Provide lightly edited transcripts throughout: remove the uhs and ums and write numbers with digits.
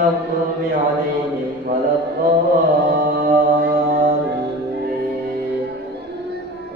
المغضوب عليهم ولا الضالين.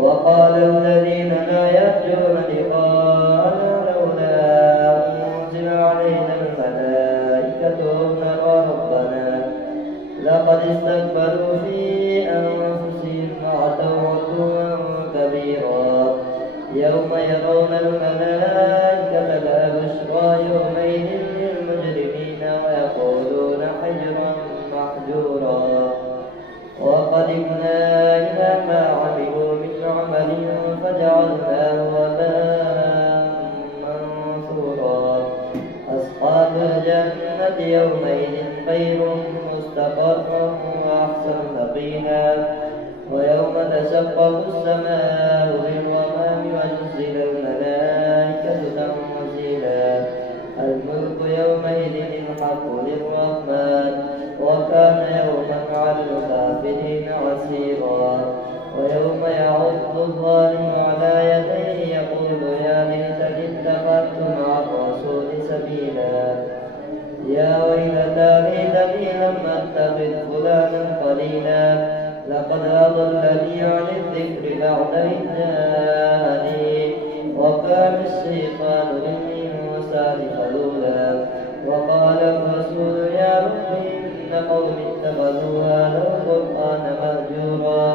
وقال الذين لا يرجون لقاءنا لولا أنزل علينا الملائكة نرى ربنا لقد استكبروا في أنفسهم وعتوا كبيرا. يوم يرون الملائكة لا بشرى يومئذ للمجرمين ويقولون حجرا محجورا. وقدمنا إلى ما عملوا من عمل فجعلناه هباء منثورا. أصحاب الجنة يومئذ خير مستقرا وأحسن مقيلا. ويوم تشقق السماء بالغمام ونزل الملائكة تنزيلا. الملك يومئذ الحق للرحمن وكان يوما على الكافرين عسيرا. ويوم يعض الظالم على يديه يقول يا ليتني اتخذت مع الرسول سبيلا. يا ويلتى ليتني لم اتخذ فلانا خليلا لقد أضلني عن الذكر بعد إذ جاءني وكان الشيطان للإنسان خذولا. وقال الرسول يا رب إن قومي اتخذوا هذا القرآن مهجورا.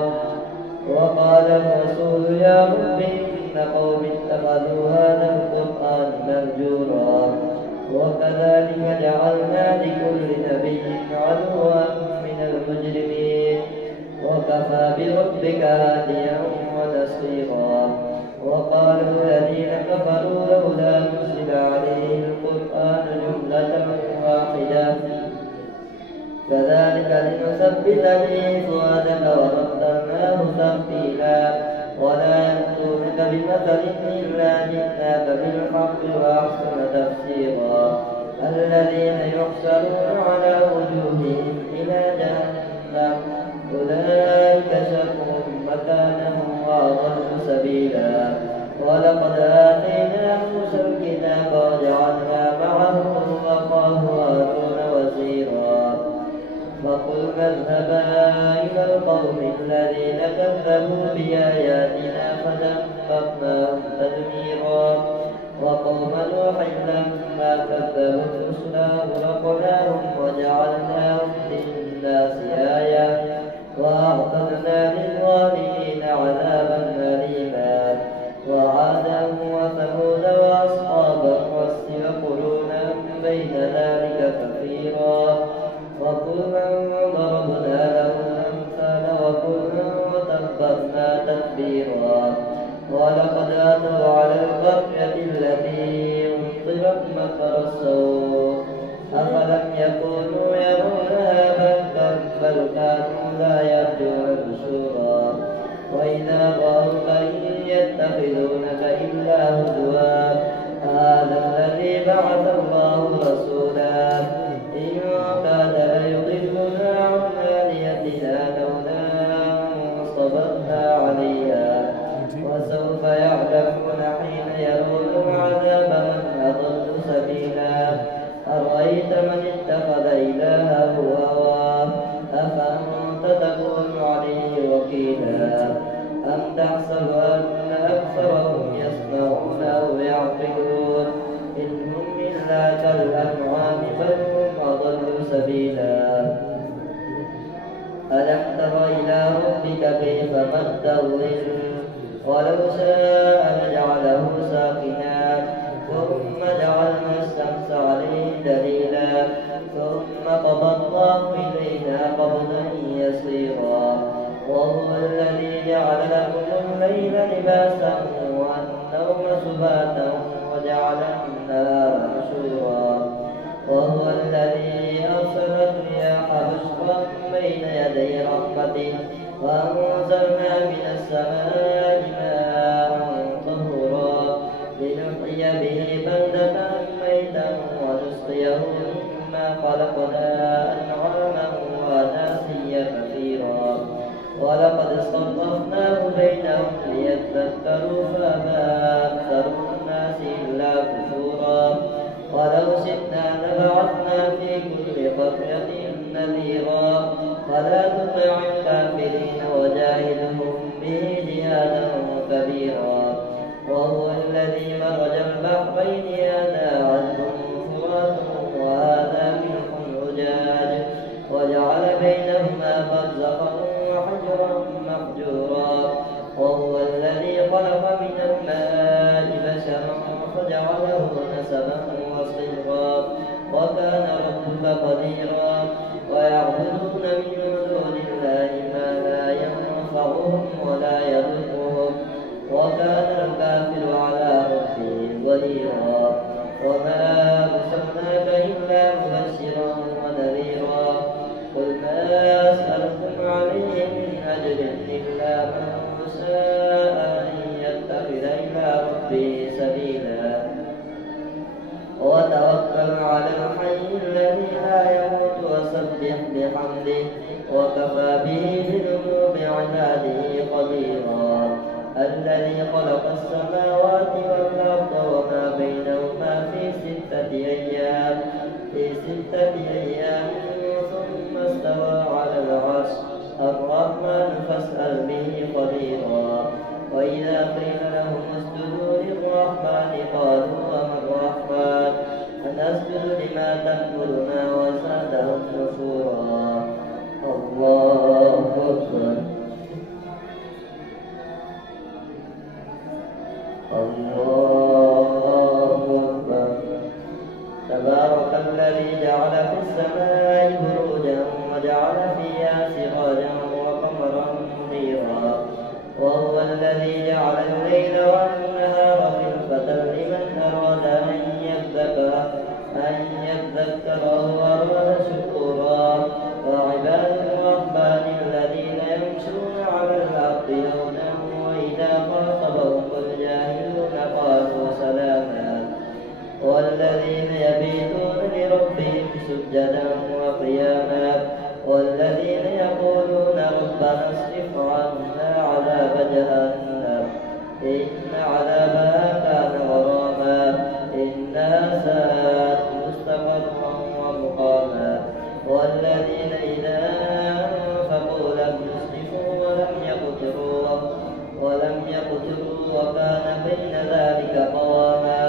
وقال الرسول يا رب إن قومي اتخذوا هذا القرآن مهجورا. وكذلك جعلنا لكل نبي عدوا من المجرمين وكفى بربك هاديا ونصيرا. وقال الذين كفروا لولا نزل عليه القرآن جملة واحدة كذلك لنثبت به فؤادك ورتلناه ترتيلا. ولا يأتونك بمثل إلا جئناك بالحق وأحسن تفسيرا. الذين يحشرون على وجوههم إلى جهنم أولئك شر مكانا وأضل سبيلا. ولقد آتينا موسى الكتاب وجعلنا معه أخاه هارون وزيرا. فقلنا اذهبا إلى القوم الذين كذبوا بآياتنا فدمرناهم تدميرا. وقوم نوح لما كذبوا الرسل أغرقناهم وجعلناهم للناس آية وأعتدنا للظالمين عذابا أليما. وعادا وثمود وأصحاب الرس وقرونا بين ذلك كثيرا. وكلا ضربنا له الأمثال وكلا تبرنا تتبيرا. ولقد أتوا على القرية التي أمطرت مطر السوء أفلم يكونوا يرونها بل كانوا لا يرجون نشورا. وإذا رأوك إن يتخذونك إلا هزوا هذا الذي بعث الله رسولا. إن كاد ليضلنا عن آلهتنا لولا أن صبرنا عليها. وسوف يعلمون حين يرون العذاب من أضل سبيلا. أرأيت من اتخذ إلهه هواه أفأنت تكون عليه وكيلا. أم تحسب أن أكثرهم يسمعون أو يعقلون إن هم إلا كالأنعام بل هم أضل سبيلا. ألم تر إلى ربك كيف مد الظل ولو شاء لجعله ساكنا ثم جعلنا الشمس عليه دليلا ثم قبضناه إلينا قبضا يسيرا. وهو الذي جعل لكم الليل لباسا والنوم سباتا وجعل النهار نشورا. وهو الذي أرسل الرياح بشرا بين يدي رحمته وأنزلنا من السماء ماء طهورا لنحيي به بلدة ميتا ونسقيه مما خلقنا أنعاما وأناسيا كثيرا. ولقد صرفناه بينهم ليذكروا فأبى أكثر الناس إلا كفورا. ولو شئنا لبعثنا في كل ولا تطع الكافرين وجاهدهم به جهادا كبيرا. وهو الذي مرج البحرين هذا عذب فرات وهذا ملح أجاج وجعل بينهما برزخا وحجرا محجورا. وهو الذي خلق من الماء بشرا فجعله نسبا وصهرا وكان ربك قديرا. ويعبدون من دون الله ما لا ينفعهم ولا يضرهم وكان الكافر على ربه ظهيرا. وما أرسلناك إلا مبشرا ونذيرا. قل ما أسألكم عليه من أجر إلا من شاء أن يتخذ إلى ربه سبيلا. وتوكل على الحي الذي لا يموت وسبح بحمده وكفى به بذنوب عباده خبيرا. الذي خلق السماوات والأرض وما بينهما في ستة أيام ثم استوى على العرش الرحمن فاسأل به خبيرا. وإذا قيل لهم اسجدوا للرحمن قالوا وما الرحمن أنسجد لما تأمرنا وزادهم نفورا. الله أكبر. الله أكبر. تبارك الذي جعل في السماء بروجا وجعل فيها سراجا وقمرا منيرا. وهو الذي جعل الليل والنهار خلفة لمن أراد أن يذكر وأراد شكورا. وعباد الرحمن الذين يمشون على الأرض هونا وإذا خاطبهم الجاهلون قالوا سلاما. والذين يبيتون لربهم سجدا وقياما. والذين يقولون ربنا اصرف عنا عذاب جهنم إن عذابها كان غراما إنها ساءت مستقرا ومقاما. والذين إذا أنفقوا لم يسرفوا ولم يقتروا وكان بين ذلك قواما.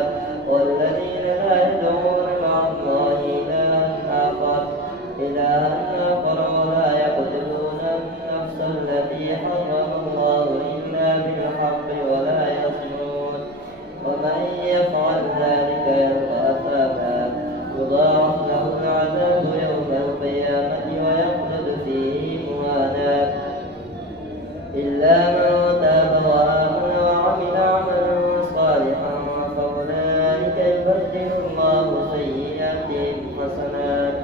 والذين لا يدعون مع الله إلها آخر ولا يقتلون النفس التي حرم الله إلا بالحق ولا يزنون ومن يفعل ذلك يلقى أثاما يضاعف له العذاب يوم القيامة ويخلد فيه مهانا إلا من تاب وآمن وعمل عملا صالحا فأولئك يبدل الله سيئاتهم حسنات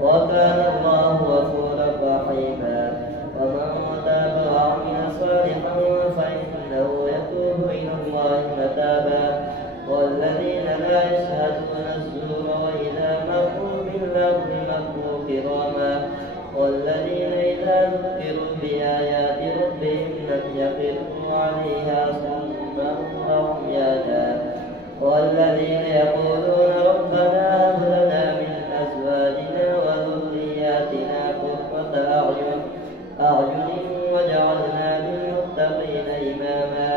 وكان الله غفورا رحيما. ومن تاب وعمل صالحا فإنه يتوب إلى الله متابا. والذين لا يشهدون الزور وإذا مروا باللغو مروا كراما. والذين إذا ذكروا بآيات ربهم لم يخروا عليها صما وعميانا. والذين يقولون ربنا هب لنا من أزواجنا وذرياتنا قرة أعين وجعلنا للمتقين إماما.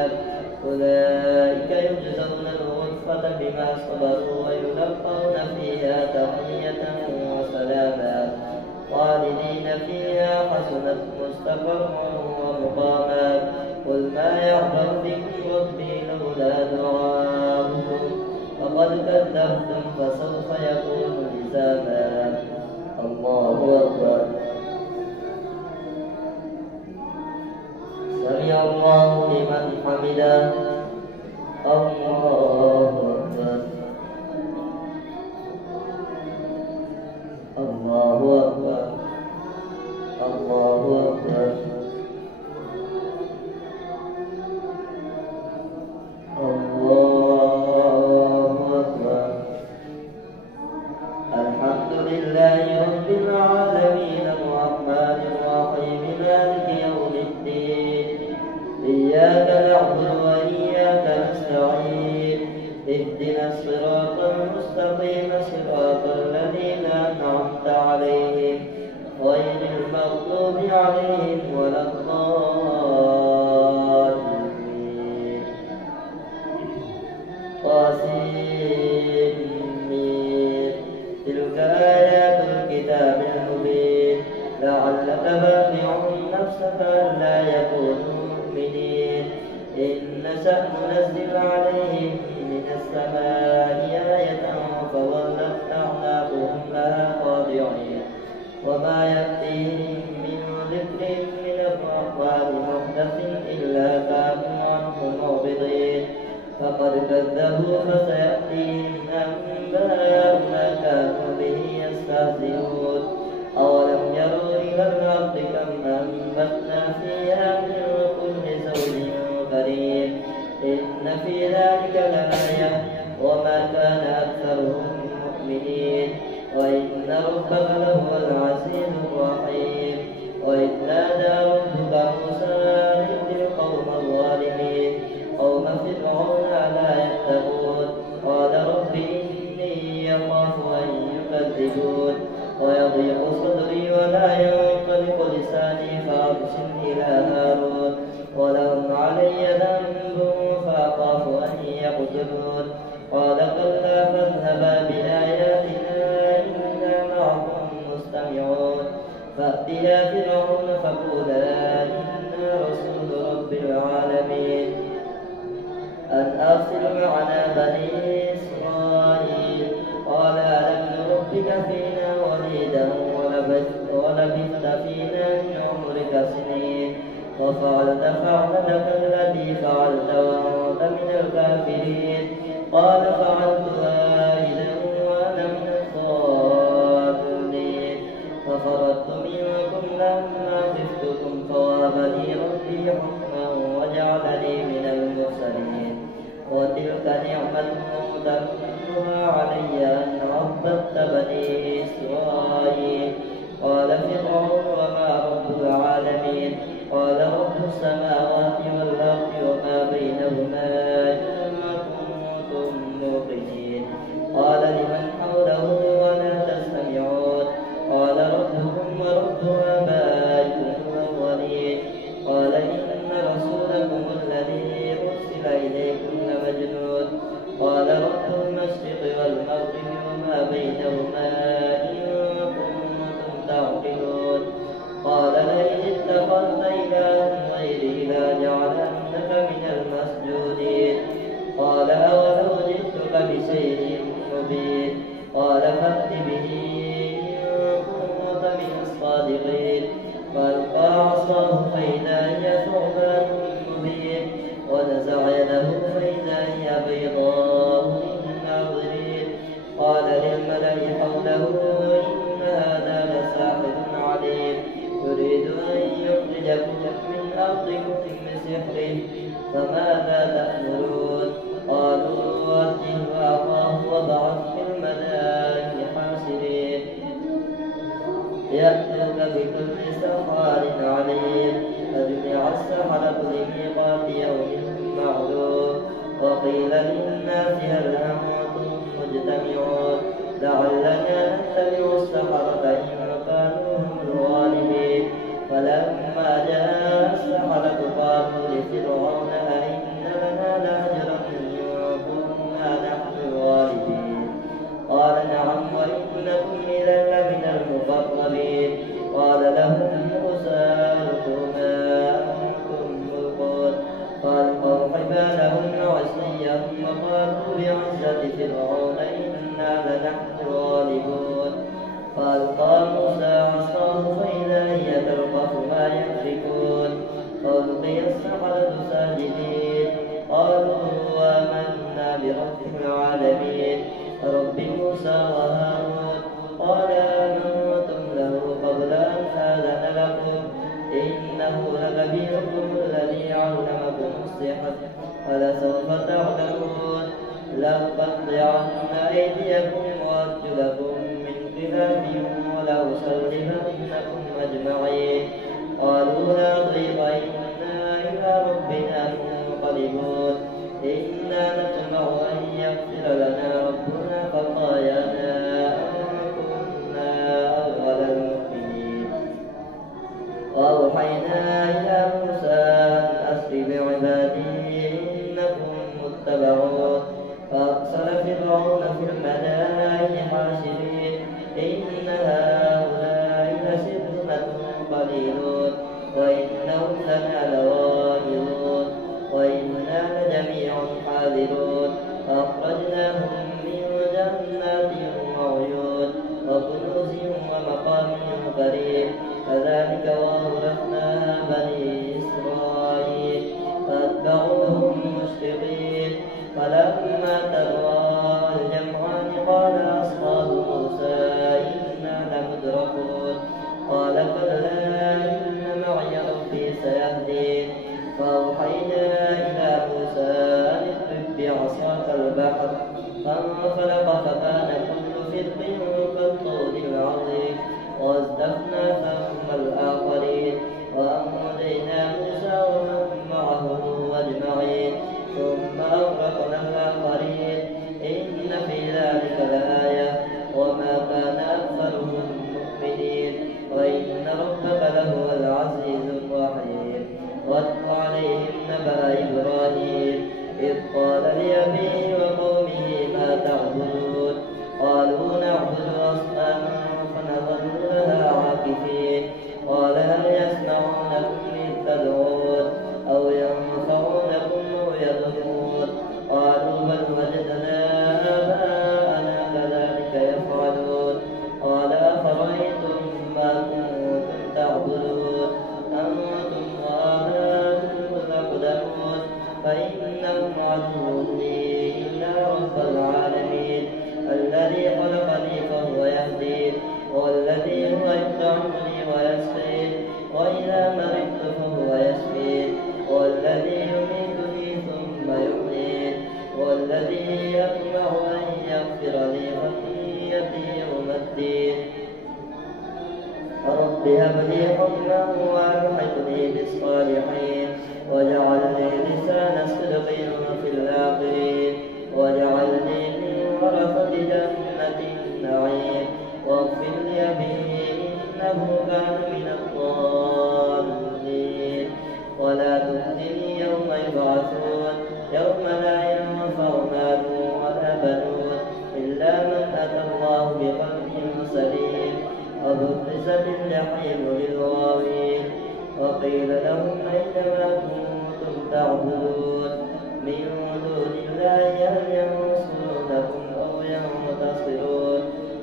أولئك يجزون الغرفة بما صبروا ويلقون فيها تحية وسلاما خالدين فيها حسنت مستقرا ومقاما. قل ما يعبأ بكم ربي لولا دعاؤكم فقد كذبتم فسوف يكون لزاما. الله أكبر. سمع الله لمن حمده. الله أكبر. الله أكبر. الله أكبر. الله أكبر. الحمد لله رب العالمين الرحمن الرحيم مالك يوم الدين. إياك نعبد وإياك نستعين. اهدنا الصراط المستقيم صراط الذين أنعمت عليهم غير المغضوب المغضوب عليهم ولا الضالين. طاسمين. تلك آيات الكتاب المبين. لعلك باخع نفسك ألا يكونوا مؤمنين. إن نشأ ننزل عليهم من السماء آية فظلت أعناقهم لها خاضعين. وما يأتيهم من ذكر من الرحمن محدث إلا كانوا عنه معرضين. فقد كذبوا فسيأتيهم أنباء ما كانوا به يستهزئون. أولم يروا إلى الأرض كم أنبتنا فيها من كل زوج كريم. إن في ذلك لآية وما كان أكثرهم مؤمنين. وإن ربك لهو العزيز الرحيم. وإذ نادى ربك موسى أن انذر القوم الظالمين قوم فرعون ألا يتقون. قال رب إني أخاف أن يكذبون ويضيق صدري ولا ينطلق لساني فأرسل إلى هارون ولهم علي ذنب فأخاف أن يقتلون. قال كلا فاذهبا بآياتنا إنا معكم مستمعون. فأتيا فرعون فقولا إنا رسول رب العالمين أن أرسل معنا بني إسرائيل. قال ألم نربك فينا وليدا ولبثت فينا من عمرك سنين وفعلت فعلتك التي فعلت وأنت من الكافرين. قال فعلتها إذا وأنا من الضالين. ففررت منكم لما خفتكم فوهب لي ربي حكما وجعلني من المرسلين. وتلك نعمة تمنها علي أن عبدت بني إسرائيل. قال فرعون وما رب العالمين. قال رب السماوات والأرض وما بينهما إن كنتم موقنين. قال لمن حوله ولا تستمعون. قال ربكم ورب آبائكم الأولين. قال إن رسولكم الذي أرسل إليكم لمجنون. قال رب المشرق والمغرب وما بينهما إن كنتم تعقلون. قال لئن اتخذت إلها غيري لأجعلنك من المسجونين. قال أولو جئتك بشيء مبين. قال فأت به إن كنت من الصادقين. فألقى عصاه فإذا هي ثعبان مبين. ونزع يده فإذا هي بيضاء للناظرين. قال للملأ حوله إن هذا لساحر عليم يريد أن يخرجكم من أرضكم بسحره فماذا تأمرون. قالوا أرجه وأخاه وابعث في المدائن حاشرين يأتوك بكل سحار عليم. فجمع السحرة لميقات يوم معلوم. وقيل للناس هل أنتم مجتمعون لعلنا نتبع السحرة إن كانوا هم الغالبين. فلما جاء السحرة قالوا لفرعون أئن لنا لأجرا إن كنا نحن الغالبين. قال نعم وإنكم إذا لمن المقربين. قال لهم موسى ألقوا ما أنتم ملقون. فألقوا حبالهم وعصيهم وقالوا بعزة فرعون إنا لنحن الغالبون. رب هب لي حكما وألحقني بالصالحين واجعلني لسان صدق في الآخرين واجعلني من ورثة جنة النعيم واغفر لأبي إنه كان من الضالين ولا تخزني يوم يبعثون يوم لا ينفع مال ولا بنون إلا من أتى الله بقلب سليم وبرزت الجحيم للغاوين وقيل لهم أين ما كنتم تعبدون من دون الله هل ينصرونكم أو ينتصرون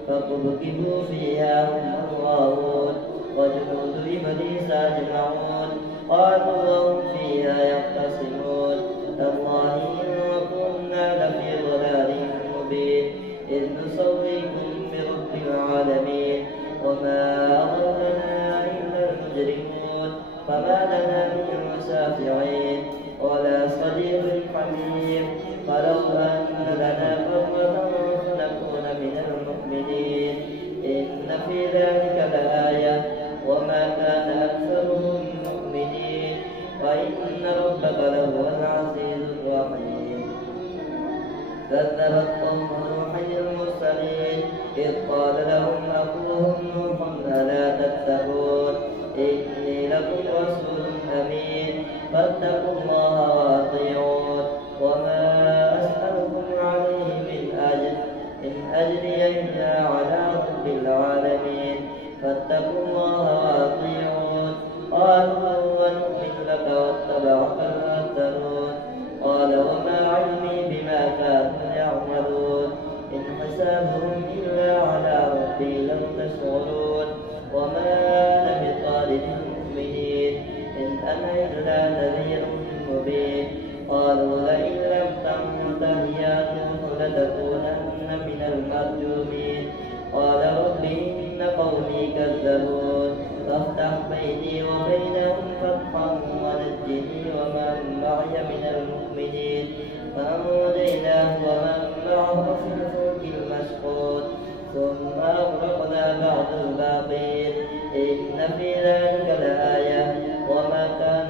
فكبكبوا فيها هم الغاوون وجنود إبليس أجمعون قالوا وهم فيها يختصمون تالله إن كنا لفي ضلال مبين إذ نسويكم برب العالمين وما أضلنا إلا المجرمون فما لنا من شافعين ولا صديق حميم فلو أن لنا قوة فنكون من المؤمنين إن في ذلك لآية وما كان أكثرهم مؤمنين وإن ربك لهو العزيز الرحيم كذبت قوم نوح المرسلين إذ قال لهم أخوهم نوح ألا تتقون إني لكم رسول أمين فاتقوا الله وأطيعون وما أسألكم عليه من أجر إن أجري إلا على رب العالمين فاتقوا الله وأطيعون قالوا ونؤمن لك واتبعك الأرذلون قال وما علمي بما كانوا يعملون إن حسابهم إلا على ربي لو تشعرون وما أنا بطارد المؤمنين إن أنا إلا نذير مبين قالوا لئن لم تنته يا نوح لتكونن من المرجومين قال رب إن قومي كذبون فافتح بيني وبينهم فتحا ونجني ومن معي من المؤمنين فأنجيناه ومن معه في الفلك المشحون ثم أغرقنا بعد الباقين إن في ذلك لآية وما كان